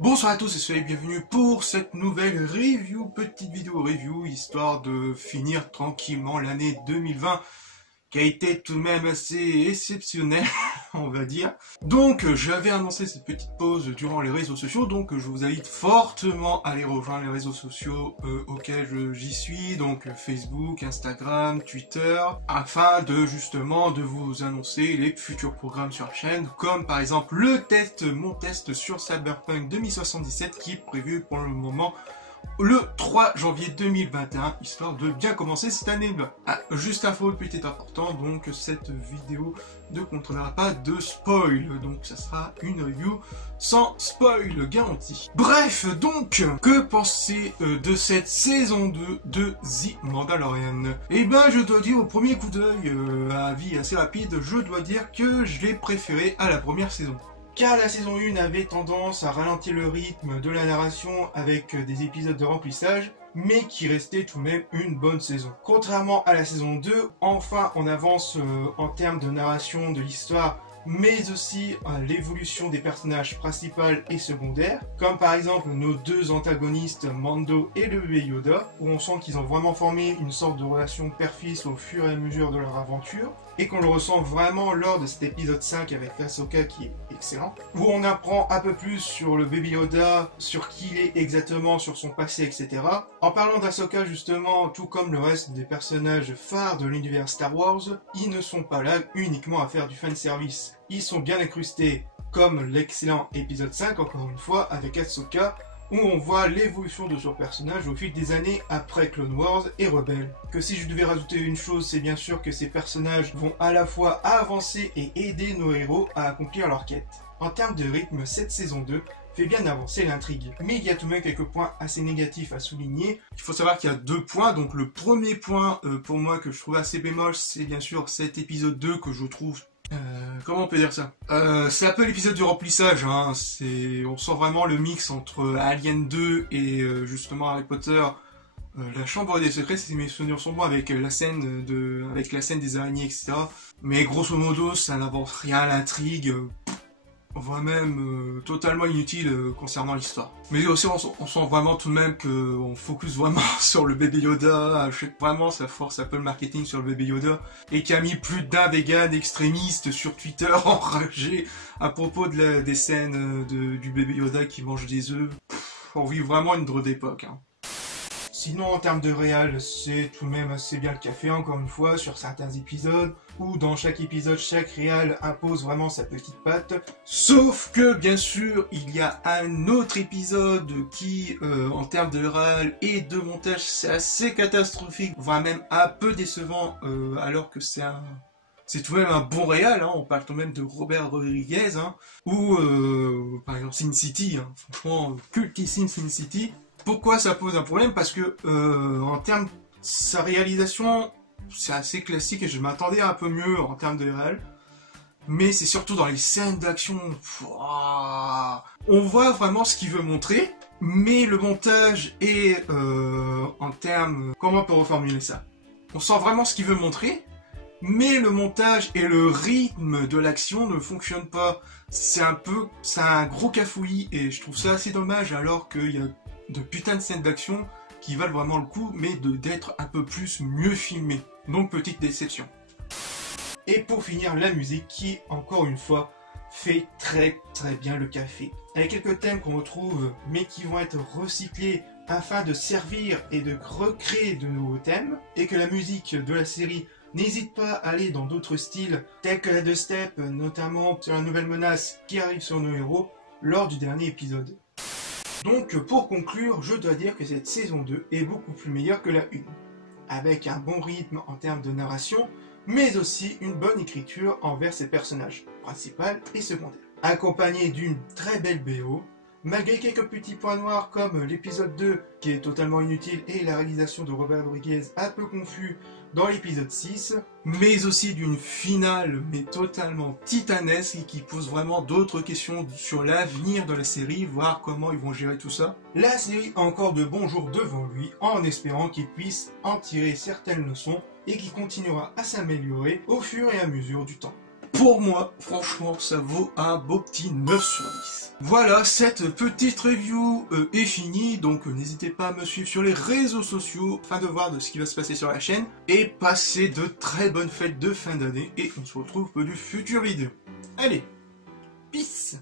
Bonsoir à tous et soyez bienvenus pour cette nouvelle review, petite vidéo review, histoire de finir tranquillement l'année 2020, qui a été tout de même assez exceptionnelle, on va dire. Donc j'avais annoncé cette petite pause durant les réseaux sociaux, donc je vous invite fortement à aller rejoindre les réseaux sociaux auxquels j'y suis, donc Facebook, Instagram, Twitter, afin de justement de vous annoncer les futurs programmes sur la chaîne, comme par exemple mon test sur Cyberpunk 2077 qui est prévu pour le moment le 3 janvier 2021, histoire de bien commencer cette année. Juste info, petit important, donc cette vidéo ne contiendra pas de spoil, donc ça sera une review sans spoil garanti. Bref, donc, que penser de cette saison 2 de The Mandalorian? Eh ben, je dois dire au premier coup d'œil, à avis assez rapide, je dois dire que je l'ai préféré à la première saison. Car la saison 1 avait tendance à ralentir le rythme de la narration avec des épisodes de remplissage, mais qui restait tout de même une bonne saison. Contrairement à la saison 2, enfin on avance en termes de narration de l'histoire, mais aussi l'évolution des personnages principaux et secondaires, comme par exemple nos deux antagonistes Mando et le bébé Yoda, où on sent qu'ils ont vraiment formé une sorte de relation père-fils au fur et à mesure de leur aventure, et qu'on le ressent vraiment lors de cet épisode 5 avec Ahsoka qui est excellent, où on apprend un peu plus sur le bébé Yoda, sur qui il est exactement, sur son passé, etc. En parlant d'Ahsoka justement, tout comme le reste des personnages phares de l'univers Star Wars, ils ne sont pas là uniquement à faire du fanservice. Ils sont bien incrustés, comme l'excellent épisode 5, encore une fois, avec Ahsoka, où on voit l'évolution de son personnage au fil des années après Clone Wars et Rebels. Que si je devais rajouter une chose, c'est bien sûr que ces personnages vont à la fois avancer et aider nos héros à accomplir leur quête. En termes de rythme, cette saison 2 fait bien avancer l'intrigue. Mais il y a tout de même quelques points assez négatifs à souligner. Il faut savoir qu'il y a deux points. Donc le premier point pour moi que je trouve assez bémol, c'est bien sûr cet épisode 2 que je trouve... comment on peut dire ça? C'est un peu l'épisode du remplissage, hein. On sent vraiment le mix entre Alien 2 et justement Harry Potter, la chambre des secrets, si mes souvenirs sont bons, avec la scène des araignées, etc. Mais grosso modo, ça n'avance rien à l'intrigue, voire même totalement inutile concernant l'histoire. Mais aussi on sent vraiment tout de même qu'on focus vraiment sur le bébé Yoda. Je sais que vraiment ça force un peu le marketing sur le bébé Yoda, et qui a mis plus d'un vegan extrémiste sur Twitter enragé à propos des scènes du bébé Yoda qui mange des œufs. On vit vraiment une drôle d'époque, hein. Sinon, en termes de réal, c'est tout de même assez bien le café, encore une fois, sur certains épisodes, où dans chaque épisode, chaque réal impose vraiment sa petite patte. Sauf que, bien sûr, il y a un autre épisode qui, en termes de réal et de montage, c'est assez catastrophique, voire même un peu décevant, alors que c'est tout de même un bon réal, hein. On parle tout de même de Robert Rodriguez, hein, ou par exemple Sin City, hein. Franchement, cultissime Sin City. Pourquoi ça pose un problème? Parce que en termes de sa réalisation, c'est assez classique et je m'attendais un peu mieux en termes de réel. Mais c'est surtout dans les scènes d'action, on voit vraiment ce qu'il veut montrer, mais le montage est en termes... Comment on peut reformuler ça? On sent vraiment ce qu'il veut montrer, mais le montage et le rythme de l'action ne fonctionnent pas. C'est un gros cafouillis et je trouve ça assez dommage, alors qu'il y a de putain de scènes d'action qui valent vraiment le coup, mais d'être un peu plus mieux filmées. Donc petite déception. Et pour finir, la musique qui, encore une fois, fait très bien le café. Avec quelques thèmes qu'on retrouve, mais qui vont être recyclés afin de servir et de recréer de nouveaux thèmes, et que la musique de la série n'hésite pas à aller dans d'autres styles, tels que la dubstep, notamment sur la nouvelle menace qui arrive sur nos héros lors du dernier épisode. Donc pour conclure, je dois dire que cette saison 2 est beaucoup plus meilleure que la 1, avec un bon rythme en termes de narration, mais aussi une bonne écriture envers ses personnages, principaux et secondaires. Accompagné d'une très belle BO, malgré quelques petits points noirs comme l'épisode 2 qui est totalement inutile et la réalisation de Robert Rodriguez un peu confus dans l'épisode 6, mais aussi d'une finale mais totalement titanesque et qui pose vraiment d'autres questions sur l'avenir de la série, voir comment ils vont gérer tout ça. La série a encore de bons jours devant lui, en espérant qu'il puisse en tirer certaines leçons et qu'il continuera à s'améliorer au fur et à mesure du temps. pour moi, franchement, ça vaut un beau petit 9 sur 10. Voilà, cette petite review est finie, donc n'hésitez pas à me suivre sur les réseaux sociaux afin de voir de ce qui va se passer sur la chaîne, et passez de très bonnes fêtes de fin d'année, et on se retrouve pour de futures vidéos. Allez, peace!